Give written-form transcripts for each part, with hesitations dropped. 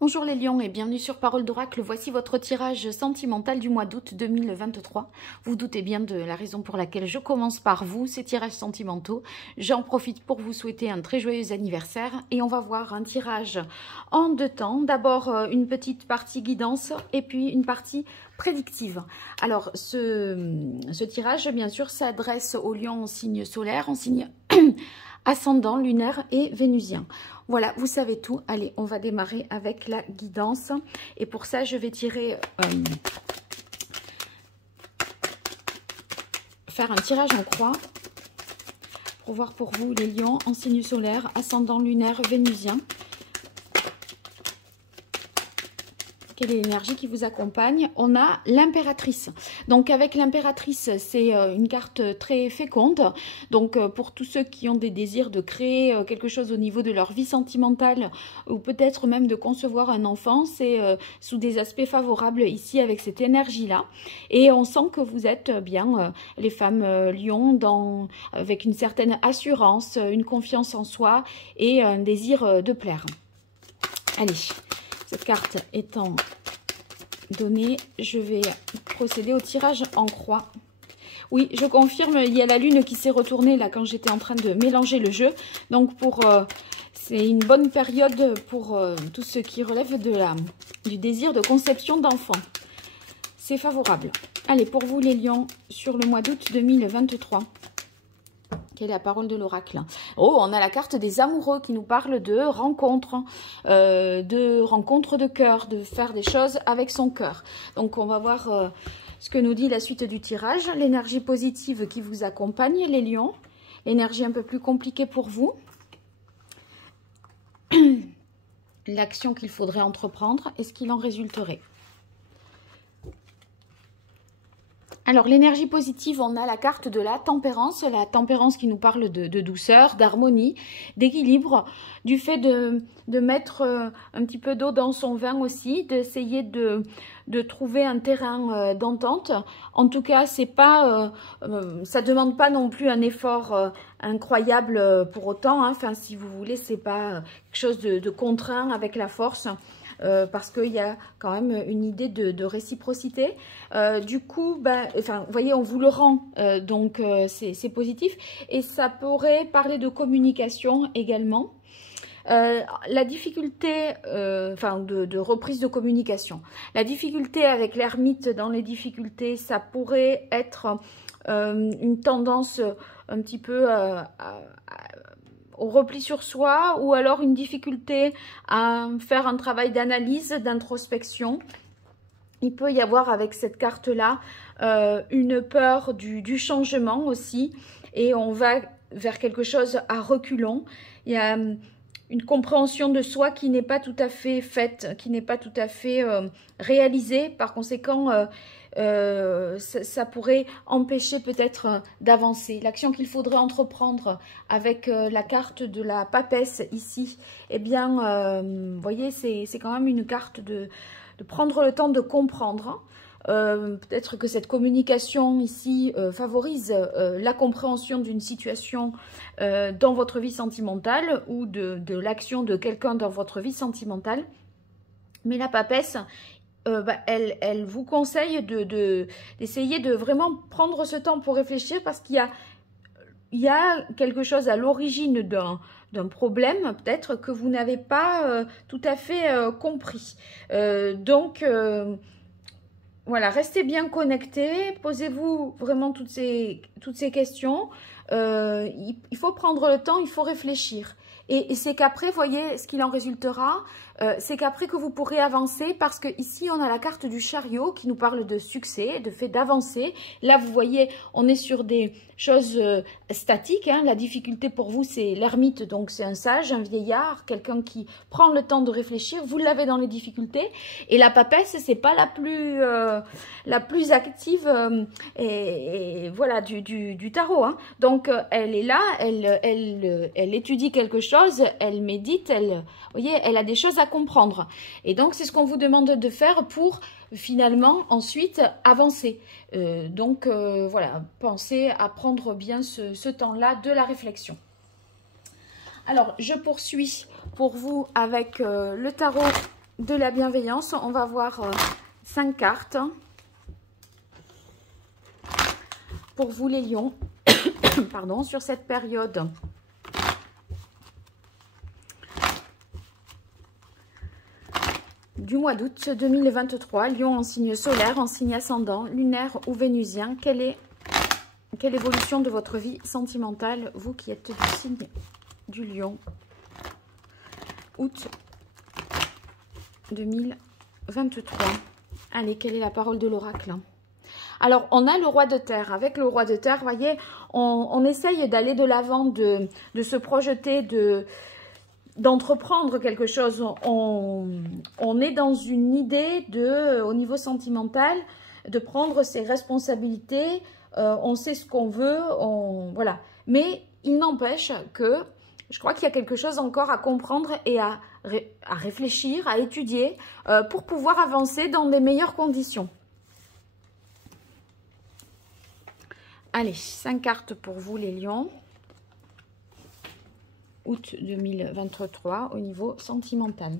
Bonjour les lions et bienvenue sur Parole d'Oracle. Voici votre tirage sentimental du mois d'août 2023. Vous doutez bien de la raison pour laquelle je commence par vous, ces tirages sentimentaux. J'en profite pour vous souhaiter un très joyeux anniversaire et on va voir un tirage en deux temps. D'abord une petite partie guidance et puis une partie prédictive. Alors ce tirage bien sûr s'adresse aux lions en signe solaire, en signe ascendant, lunaire et vénusien. Voilà, vous savez tout. Allez, on va démarrer avec la guidance. Et pour ça, je vais tirer... faire un tirage en croix. Pour voir pour vous les lions en signe solaire, ascendant, lunaire, vénusien. Quelle est l'énergie qui vous accompagne? On a l'impératrice. Donc avec l'impératrice, c'est une carte très féconde. Donc pour tous ceux qui ont des désirs de créer quelque chose au niveau de leur vie sentimentale ou peut-être même de concevoir un enfant, c'est sous des aspects favorables ici avec cette énergie-là. Et on sent que vous êtes bien les femmes lions avec une certaine assurance, une confiance en soi et un désir de plaire. Allez. Cette carte étant donnée, je vais procéder au tirage en croix. Oui, je confirme, il y a la lune qui s'est retournée là quand j'étais en train de mélanger le jeu. Donc c'est une bonne période pour tout ce qui relève du désir de conception d'enfant. C'est favorable. Allez, pour vous les lions, sur le mois d'août 2023. Quelle est la parole de l'oracle? Oh, on a la carte des amoureux qui nous parle de rencontres de cœur, de faire des choses avec son cœur. Donc, on va voir ce que nous dit la suite du tirage. L'énergie positive qui vous accompagne, les lions. L'énergie un peu plus compliquée pour vous. L'action qu'il faudrait entreprendre et ce qu'il en résulterait. Alors, l'énergie positive, on a la carte de la tempérance qui nous parle de douceur, d'harmonie, d'équilibre, du fait de mettre un petit peu d'eau dans son vin aussi, d'essayer de trouver un terrain d'entente. En tout cas, c'est pas, ça demande pas non plus un effort incroyable pour autant. Hein. Enfin, si vous voulez, c'est pas quelque chose de contraint avec la force. Parce qu'il y a quand même une idée de réciprocité. Du coup, vous voyez, on vous le rend, donc c'est positif. Et ça pourrait parler de communication également. La difficulté, de reprise de communication. La difficulté avec l'ermite dans les difficultés, ça pourrait être une tendance un petit peu au repli sur soi ou alors une difficulté à faire un travail d'analyse, d'introspection. Il peut y avoir avec cette carte-là une peur du changement aussi et on va vers quelque chose à reculons. Il y a une compréhension de soi qui n'est pas tout à fait faite, qui n'est pas tout à fait réalisée. Par conséquent, ça pourrait empêcher peut-être d'avancer. L'action qu'il faudrait entreprendre avec la carte de la papesse ici, eh bien, vous voyez, c'est quand même une carte de prendre le temps de comprendre. Peut-être que cette communication ici favorise la compréhension d'une situation dans votre vie sentimentale ou de l'action de quelqu'un dans votre vie sentimentale. Mais la papesse, elle vous conseille d'essayer de vraiment prendre ce temps pour réfléchir parce qu'il y a quelque chose à l'origine d'un problème peut-être que vous n'avez pas tout à fait compris. Voilà, restez bien connectés, posez-vous vraiment toutes ces questions. Il faut prendre le temps, il faut réfléchir. Et c'est qu'après, voyez, ce qu'il en résultera, c'est qu'après que vous pourrez avancer, parce que ici on a la carte du chariot qui nous parle de succès, de fait d'avancer. Là, vous voyez, on est sur des choses statiques. Hein. La difficulté pour vous, c'est l'ermite, donc c'est un sage, un vieillard, quelqu'un qui prend le temps de réfléchir. Vous l'avez dans les difficultés. Et la papesse, c'est pas la plus active et voilà du tarot. Hein. Donc elle est là, elle étudie quelque chose, elle médite, vous voyez, elle a des choses à comprendre. Et donc, c'est ce qu'on vous demande de faire pour finalement ensuite avancer. Voilà, pensez à prendre bien ce temps-là de la réflexion. Alors, je poursuis pour vous avec le tarot de la bienveillance. On va voir 5 cartes pour vous les lions, pardon, sur cette période. Du mois d'août 2023, lion en signe solaire, en signe ascendant, lunaire ou vénusien. Quelle évolution de votre vie sentimentale, vous qui êtes du signe du lion, août 2023. Allez, quelle est la parole de l'oracle? Alors, on a le roi de terre. Avec le roi de terre, vous voyez, on essaye d'aller de l'avant, de se projeter, d'entreprendre quelque chose. On est dans une idée au niveau sentimental, de prendre ses responsabilités. On sait ce qu'on veut, voilà. Mais il n'empêche que je crois qu'il y a quelque chose encore à comprendre et à réfléchir, à étudier pour pouvoir avancer dans les meilleures conditions. Allez, 5 cartes pour vous les lions. Août 2023 au niveau sentimental.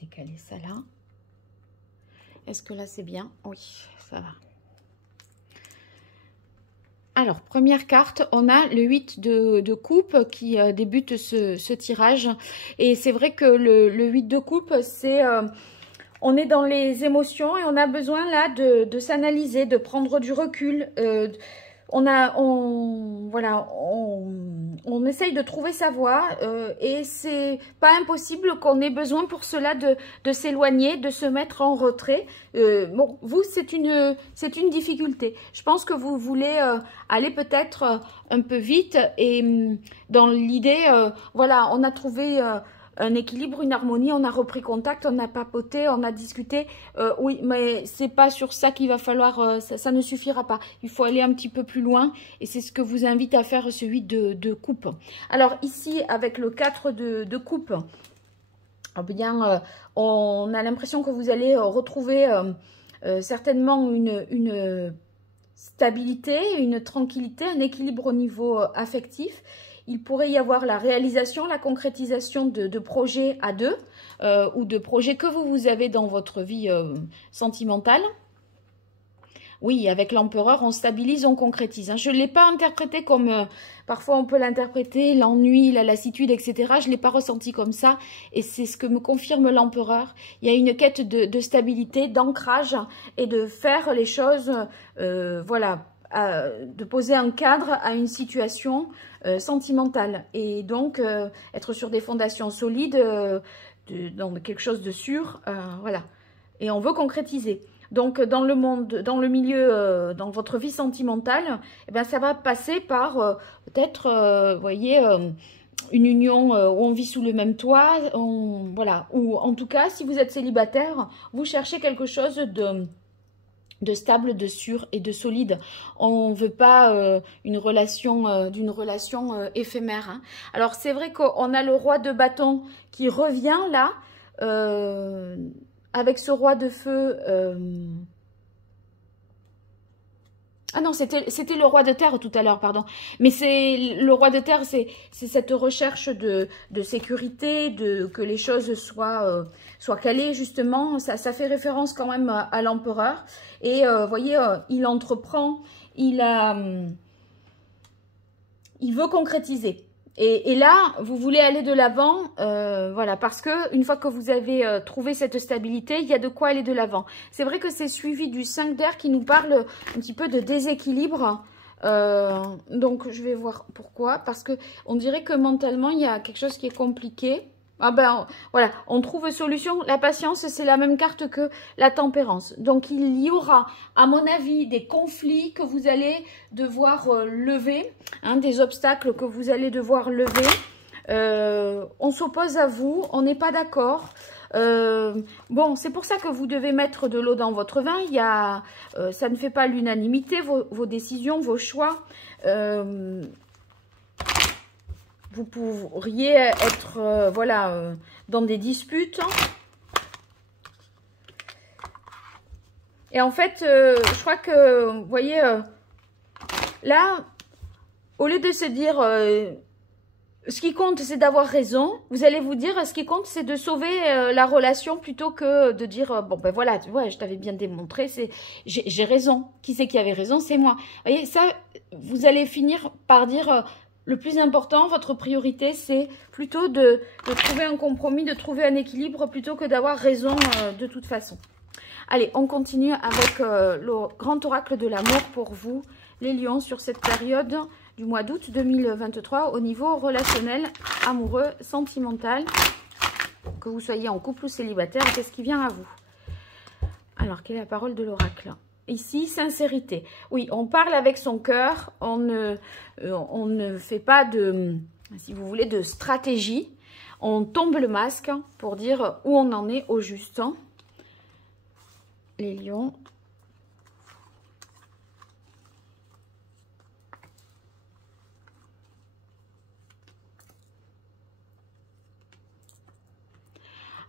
Décaler ça là. Est-ce que là c'est bien? Oui, ça va. Alors, première carte, on a le 8 de coupe qui débute ce tirage. Et c'est vrai que le 8 de coupe, c'est... on est dans les émotions et on a besoin là de s'analyser, de prendre du recul. On essaye de trouver sa voie et c'est pas impossible qu'on ait besoin pour cela de s'éloigner, de se mettre en retrait. Bon, vous, c'est une difficulté. Je pense que vous voulez aller peut-être un peu vite et dans l'idée, voilà, on a trouvé... un équilibre, une harmonie, on a repris contact, on a papoté, on a discuté. Oui, mais c'est pas sur ça qu'il va falloir, ça ne suffira pas. Il faut aller un petit peu plus loin et c'est ce que vous invite à faire ce 8 de coupe. Alors ici, avec le 4 de coupe, eh bien, on a l'impression que vous allez retrouver certainement une stabilité, une tranquillité, un équilibre au niveau affectif. Il pourrait y avoir la réalisation, la concrétisation de projets à deux ou de projets que vous avez dans votre vie sentimentale. Oui, avec l'empereur, on stabilise, on concrétise. Hein. Je ne l'ai pas interprété comme, parfois on peut l'interpréter, l'ennui, la lassitude, etc. Je ne l'ai pas ressenti comme ça. Et c'est ce que me confirme l'empereur. Il y a une quête de stabilité, d'ancrage et de faire les choses, voilà, de poser un cadre à une situation sentimentale. Et donc, être sur des fondations solides, dans quelque chose de sûr, voilà. Et on veut concrétiser. Donc, dans le monde, dans le milieu, dans votre vie sentimentale, eh ben, ça va passer par peut-être, vous voyez, une union où on vit sous le même toit, voilà. Ou en tout cas, si vous êtes célibataire, vous cherchez quelque chose de stable, de sûr et de solide. On ne veut pas d'une relation éphémère. Hein. Alors, c'est vrai qu'on a le roi de bâton qui revient là, avec ce roi de feu... Ah non, c'était le roi de terre tout à l'heure, pardon. Mais c'est le roi de terre, c'est cette recherche de sécurité, que les choses soient calées, justement. Ça fait référence quand même à l'empereur. Et vous voyez, il entreprend, il veut concrétiser. Et là, vous voulez aller de l'avant, voilà, parce que une fois que vous avez trouvé cette stabilité, il y a de quoi aller de l'avant. C'est vrai que c'est suivi du 5 d'air qui nous parle un petit peu de déséquilibre. Donc, je vais voir pourquoi. Parce que on dirait que mentalement, il y a quelque chose qui est compliqué. Ah ben, voilà, on trouve solution. La patience, c'est la même carte que la tempérance. Donc, il y aura, à mon avis, des conflits que vous allez devoir lever, hein, des obstacles que vous allez devoir lever. On s'oppose à vous, on n'est pas d'accord. Bon, c'est pour ça que vous devez mettre de l'eau dans votre vin. Ça ne fait pas l'unanimité, vos décisions, vos choix. Vous pourriez être voilà, dans des disputes. Et en fait, je crois que, vous voyez, là, au lieu de se dire ce qui compte c'est d'avoir raison, vous allez vous dire ce qui compte c'est de sauver la relation plutôt que de dire bon ben voilà, tu vois, je t'avais bien démontré, j'ai raison. Qui c'est qui avait raison? C'est moi. Vous voyez, ça, vous allez finir par dire le plus important, votre priorité, c'est plutôt de trouver un compromis, de trouver un équilibre plutôt que d'avoir raison de toute façon. Allez, on continue avec le grand oracle de l'amour pour vous, les lions, sur cette période du mois d'août 2023 au niveau relationnel, amoureux, sentimental, que vous soyez en couple ou célibataire. Qu'est-ce qui vient à vous? Alors, quelle est la parole de l'oracle? Ici, sincérité. Oui, on parle avec son cœur, on ne fait pas de, si vous voulez, de stratégie. On tombe le masque pour dire où on en est au juste. Les lions.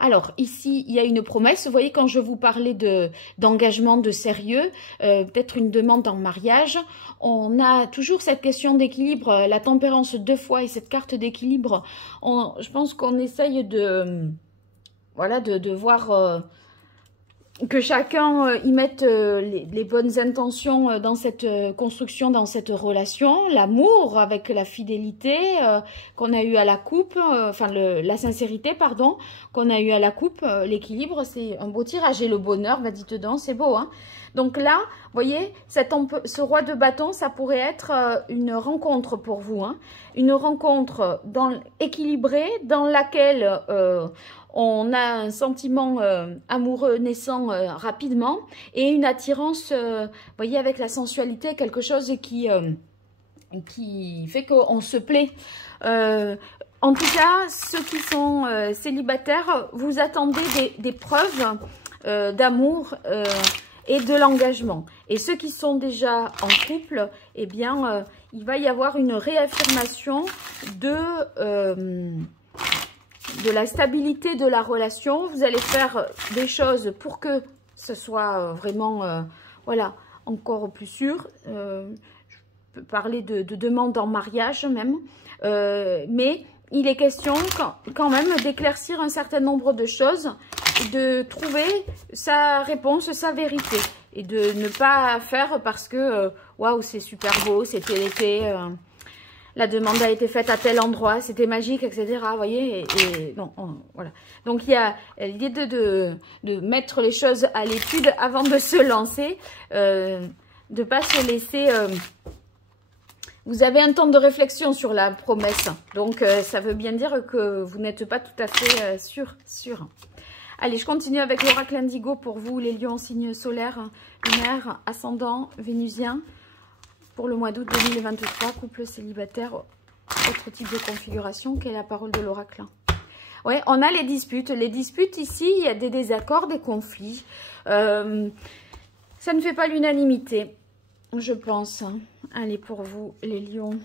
Alors, ici, il y a une promesse. Vous voyez, quand je vous parlais d'engagement, de sérieux, peut-être une demande en mariage, on a toujours cette question d'équilibre, la tempérance 2 fois et cette carte d'équilibre. Je pense qu'on essaye voilà, de voir que chacun y mette les bonnes intentions dans cette construction, dans cette relation, l'amour avec la fidélité qu'on a eu à la coupe, enfin la sincérité, pardon, qu'on a eu à la coupe, l'équilibre, c'est un beau tirage et le bonheur, va dites dedans, c'est beau, hein. Donc là, vous voyez, ce roi de bâton, ça pourrait être une rencontre pour vous, hein. Une rencontre équilibrée dans laquelle on a un sentiment amoureux naissant rapidement et une attirance, vous voyez, avec la sensualité, quelque chose qui fait qu'on se plaît. En tout cas, ceux qui sont célibataires, vous attendez des preuves d'amour et de l'engagement. Et ceux qui sont déjà en couple, eh bien, il va y avoir une réaffirmation de la stabilité de la relation. Vous allez faire des choses pour que ce soit vraiment, voilà, encore plus sûr. Je peux parler de demande en mariage même. Mais il est question quand même d'éclaircir un certain nombre de choses, de trouver sa réponse, sa vérité. Et de ne pas faire parce que, waouh, c'est super beau, c'était l'été, la demande a été faite à tel endroit, c'était magique, etc. Vous voyez, et non, voilà. Donc, il y a l'idée de mettre les choses à l'étude avant de se lancer, de ne pas se laisser... vous avez un temps de réflexion sur la promesse. Donc, ça veut bien dire que vous n'êtes pas tout à fait sûr. Allez, je continue avec l'oracle indigo pour vous, les lions, signe solaire, lunaire, ascendant, vénusien. Pour le mois d'août 2023, couple célibataire, autre type de configuration. Quelle est la parole de l'oracle? Oui, on a les disputes. Les disputes, ici, il y a des désaccords, des conflits. Ça ne fait pas l'unanimité, je pense. Allez, pour vous, les lions.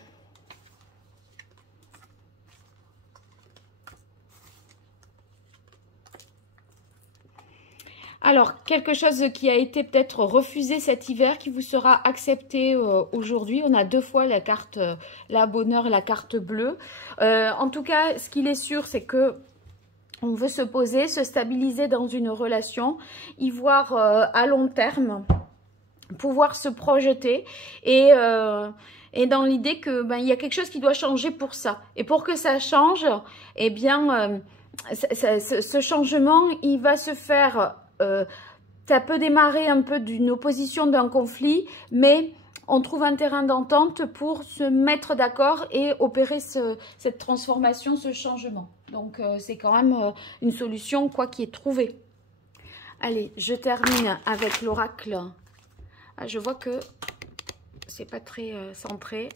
Alors, quelque chose qui a été peut-être refusé cet hiver, qui vous sera accepté aujourd'hui. On a 2 fois la carte, la bonheur et la carte bleue. En tout cas, ce qu'il est sûr, c'est que on veut se poser, se stabiliser dans une relation, y voir à long terme, pouvoir se projeter et dans l'idée que il y a quelque chose qui doit changer pour ça. Et pour que ça change, eh bien, ce changement, il va se faire... ça peut démarrer un peu d'une opposition, d'un conflit, mais on trouve un terrain d'entente pour se mettre d'accord et opérer cette transformation, ce changement. Donc, c'est quand même une solution, quoi, qui est trouvée. Allez, je termine avec l'oracle. Ah, je vois que c'est pas très centré.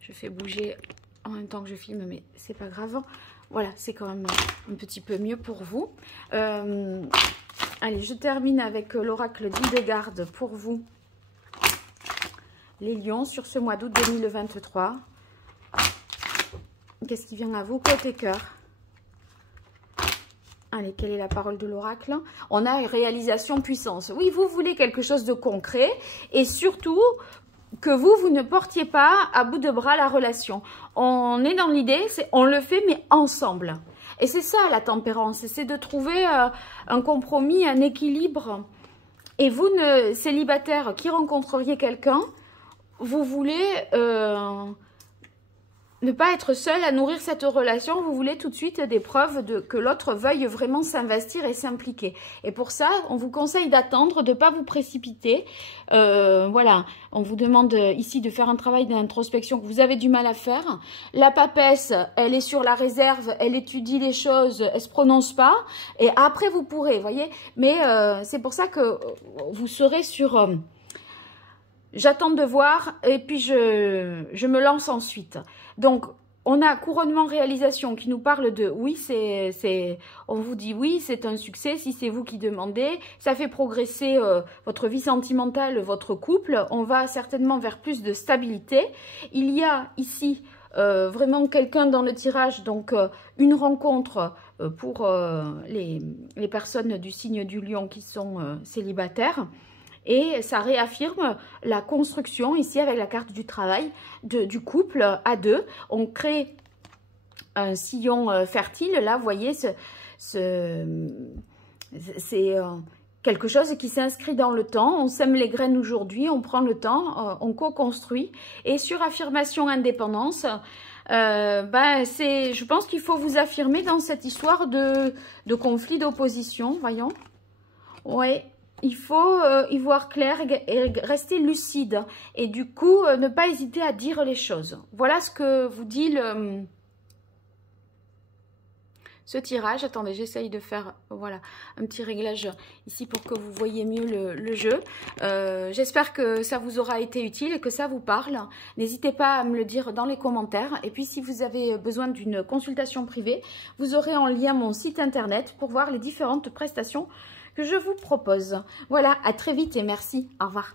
Je fais bouger en même temps que je filme, mais c'est pas grave. Voilà, c'est quand même un petit peu mieux pour vous. Allez, je termine avec l'oracle d'Hildegarde pour vous, les lions, sur ce mois d'août 2023. Qu'est-ce qui vient à vous, côté cœur? Allez, quelle est la parole de l'oracle? On a réalisation puissance. Oui, vous voulez quelque chose de concret et surtout que vous ne portiez pas à bout de bras la relation. On est dans l'idée, on le fait mais ensemble. Et c'est ça la tempérance, c'est de trouver un compromis, un équilibre. Et vous, célibataires qui rencontreriez quelqu'un, vous voulez ne pas être seul à nourrir cette relation, vous voulez tout de suite des preuves que l'autre veuille vraiment s'investir et s'impliquer. Et pour ça, on vous conseille d'attendre, de ne pas vous précipiter. Voilà, on vous demande ici de faire un travail d'introspection que vous avez du mal à faire. La papesse, elle est sur la réserve, elle étudie les choses, elle ne se prononce pas. Et après, vous pourrez, voyez. Mais c'est pour ça que vous serez sur... J'attends de voir et puis je me lance ensuite. Donc, on a couronnement réalisation qui nous parle de oui, on vous dit oui, c'est un succès si c'est vous qui demandez. Ça fait progresser votre vie sentimentale, votre couple. On va certainement vers plus de stabilité. Il y a ici vraiment quelqu'un dans le tirage, donc une rencontre pour les personnes du signe du lion qui sont célibataires. Et ça réaffirme la construction, ici avec la carte du travail, du couple à deux. On crée un sillon fertile. Là, vous voyez, c'est quelque chose qui s'inscrit dans le temps. On sème les graines aujourd'hui, on prend le temps, on co-construit. Et sur affirmation indépendance, je pense qu'il faut vous affirmer dans cette histoire de conflit, d'opposition, voyons. Ouais. Il faut y voir clair et rester lucide. Et du coup, ne pas hésiter à dire les choses. Voilà ce que vous dit ce tirage. Attendez, j'essaye de faire voilà, un petit réglage ici pour que vous voyez mieux le jeu. J'espère que ça vous aura été utile et que ça vous parle. N'hésitez pas à me le dire dans les commentaires. Et puis, si vous avez besoin d'une consultation privée, vous aurez en lien mon site internet pour voir les différentes prestations que je vous propose. Voilà, à très vite et merci. Au revoir.